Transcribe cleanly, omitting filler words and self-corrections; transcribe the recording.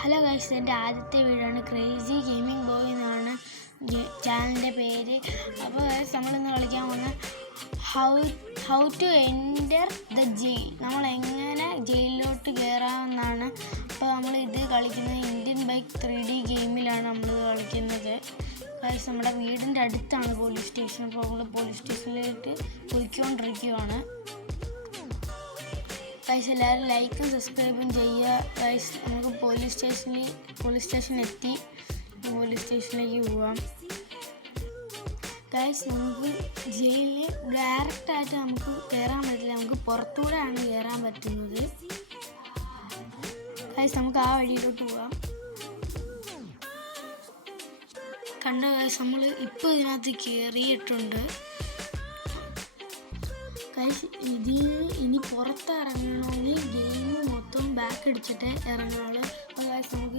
Hello guys, എൻ്റെ ആദ്യത്തെ വീഡിയോയാണ്. ക്രേസി ഗെയിമിംഗ് ബോയ് എന്നാണ് ചാനലിൻ്റെ പേര്. അപ്പോൾ ഗൈസ്, നമ്മളിന്ന് കളിക്കാൻ പോകുന്ന how to enter the jail. നമ്മളെങ്ങനെ ജയിലിലോട്ട് കയറാമെന്നാണ്. അപ്പോൾ നമ്മളിത് കളിക്കുന്നത് ഇന്ത്യൻ ബൈക്ക് 3D ഗെയിമിലാണ് നമ്മളിത് കളിക്കുന്നത്. ഗൈസ്, നമ്മുടെ വീടിൻ്റെ അടുത്താണ് പോലീസ് സ്റ്റേഷൻ. അപ്പോൾ നമ്മൾ പോലീസ് സ്റ്റേഷനിലേക്ക് പോയിക്കൊണ്ടിരിക്കുകയാണ്. ഗൈസ്, എല്ലാവരും ലൈക്കും സബ്സ്ക്രൈബും ചെയ്യുക. ഗൈസ്, നമുക്ക് പോലീസ് സ്റ്റേഷൻ എത്തി. പോലീസ് സ്റ്റേഷനിലേക്ക് പോവാം. ഗൈസ്, നമുക്ക് ജയിലിൽ ഡയറക്റ്റായിട്ട് നമുക്ക് കയറാൻ പറ്റില്ല. നമുക്ക് പുറത്തൂടെയാണ് കയറാൻ പറ്റുന്നത്. ഗൈസ്, നമുക്ക് ആ വഴിയിലോട്ട് പോവാം. കണ്ട ഗൈസ്, നമ്മൾ ഇപ്പോൾ ഇതിനകത്ത് കയറിയിട്ടുണ്ട്. ഗൈസ്, ഇനി പുറത്തിറങ്ങണമെങ്കിൽ ഗെയിം മൊത്തം ബാക്ക് അടിച്ചിട്ടേ ഇറങ്ങുള്ളൂ. അപ്പോൾ ഗൈസ്, നമുക്ക്